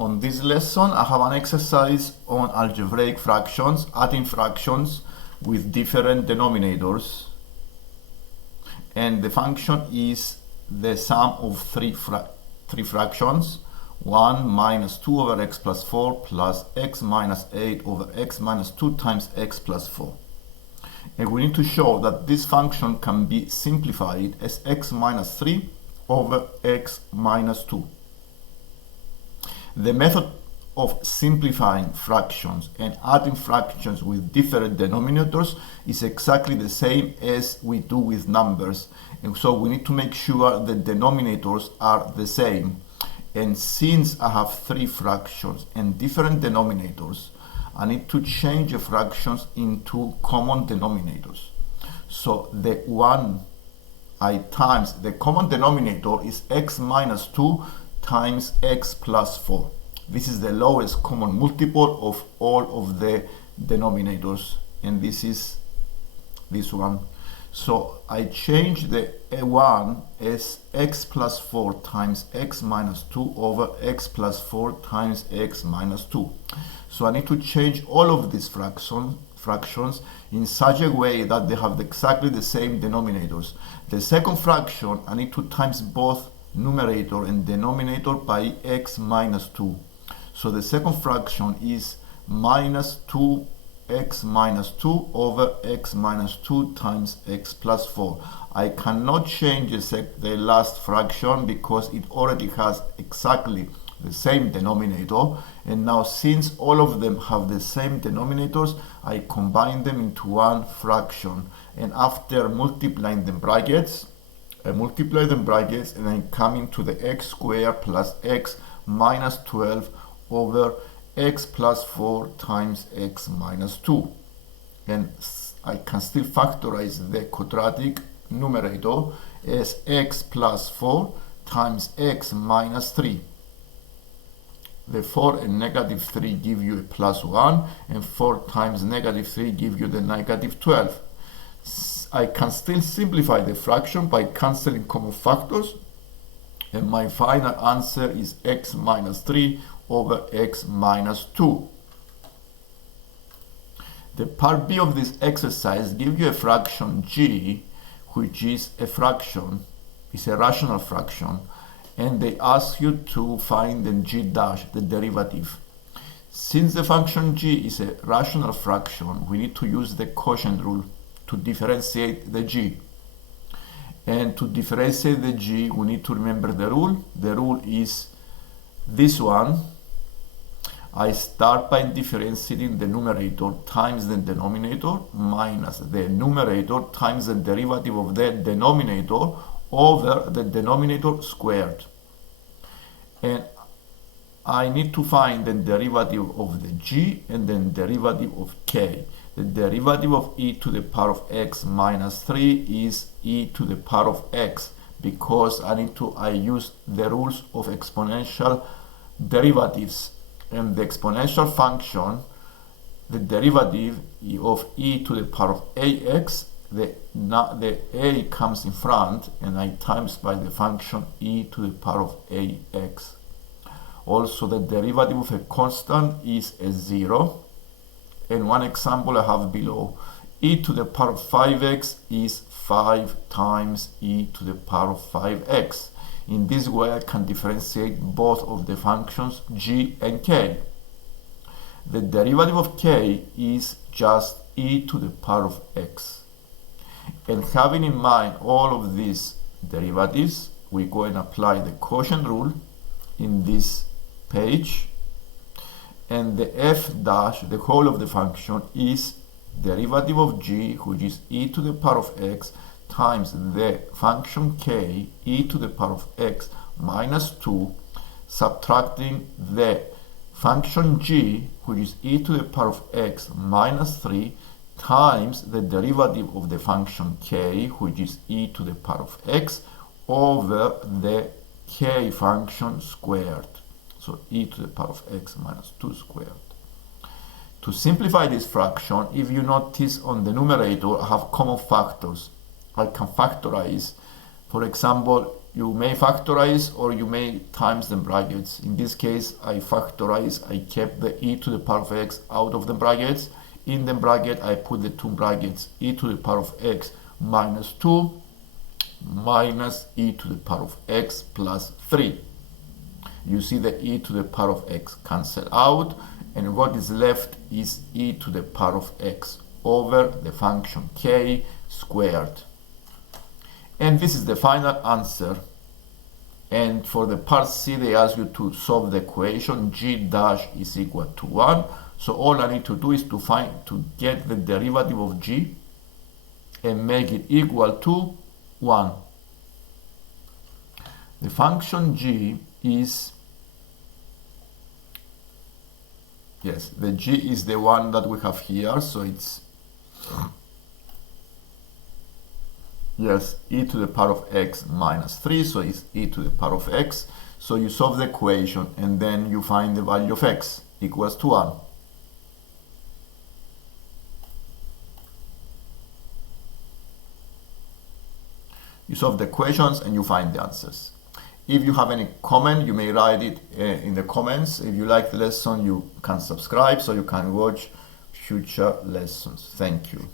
On this lesson, I have an exercise on algebraic fractions, adding fractions with different denominators. And the function is the sum of three fractions, 1 minus 2 over x plus 4 plus x minus 8 over x minus 2 times x plus 4. And we need to show that this function can be simplified as x minus 3 over x minus 2. The method of simplifying fractions and adding fractions with different denominators is exactly the same as we do with numbers. And so we need to make sure the denominators are the same. And since I have three fractions and different denominators, I need to change the fractions into common denominators. So the one I times the common denominator is x minus 2 times x plus 4. This is the lowest common multiple of all of the denominators, and this is this one. So I change the a1 as x plus 4 times x minus 2 over x plus 4 times x minus 2. So I need to change all of these fractions in such a way that they have exactly the same denominators. The second fraction, I need to times both numerator and denominator by x minus 2. So the second fraction is minus 2x minus 2 over x minus 2 times x plus 4. I cannot change the last fraction because it already has exactly the same denominator. And now since all of them have the same denominators, I combine them into one fraction. And after multiplying the brackets, I multiply the brackets and I come into the x squared plus x minus 12 over x plus 4 times x minus 2. And I can still factorize the quadratic numerator as x plus 4 times x minus 3. The 4 and negative 3 give you a plus 1, and 4 times negative 3 give you the negative 12. I can still simplify the fraction by cancelling common factors, and my final answer is x minus 3 over x minus 2. The part B of this exercise gives you a fraction g, which is a fraction, is a rational fraction, and they ask you to find the g dash, the derivative. Since the function g is a rational fraction, we need to use the quotient rule to differentiate the g. And to differentiate the g, we need to remember the rule. The rule is this one. I start by differentiating the numerator times the denominator minus the numerator times the derivative of the denominator over the denominator squared. And I need to find the derivative of the g and then derivative of k. The derivative of e to the power of x minus 3 is e to the power of x, because I use the rules of exponential derivatives. And the exponential function, the derivative of e to the power of ax, the a comes in front, and I times by the function e to the power of ax. Also, the derivative of a constant is a 0. And one example I have below, e to the power of 5x is 5 times e to the power of 5x. In this way, I can differentiate both of the functions g and k. The derivative of k is just e to the power of x. And having in mind all of these derivatives, we go and apply the quotient rule in this page. And the f dash, the whole of the function, is derivative of g, which is e to the power of x, times the function k, e to the power of x minus 2, subtracting the function g, which is e to the power of x minus 3, times the derivative of the function k, which is e to the power of x, over the k function squared. So e to the power of x minus 2 squared. To simplify this fraction, if you notice on the numerator, I have common factors. I can factorize. For example, you may factorize or you may times the brackets. In this case, I factorize. I kept the e to the power of x out of the brackets. In the bracket, I put the two brackets, e to the power of x minus 2 minus e to the power of x plus 3. You see the e to the power of x cancel out, and what is left is e to the power of x over the function k squared. And this is the final answer. And for the part C, they ask you to solve the equation g dash is equal to 1. So all I need to do is to get the derivative of g and make it equal to 1. The function g is, yes, the g is the one that we have here, so it's, yes, e to the power of x minus 3, so it's e to the power of x. So you solve the equation and then you find the value of x equals to 1. You solve the equations and you find the answers. If you have any comment, you may write it in the comments. If you like the lesson, you can subscribe so you can watch future lessons. Thank you.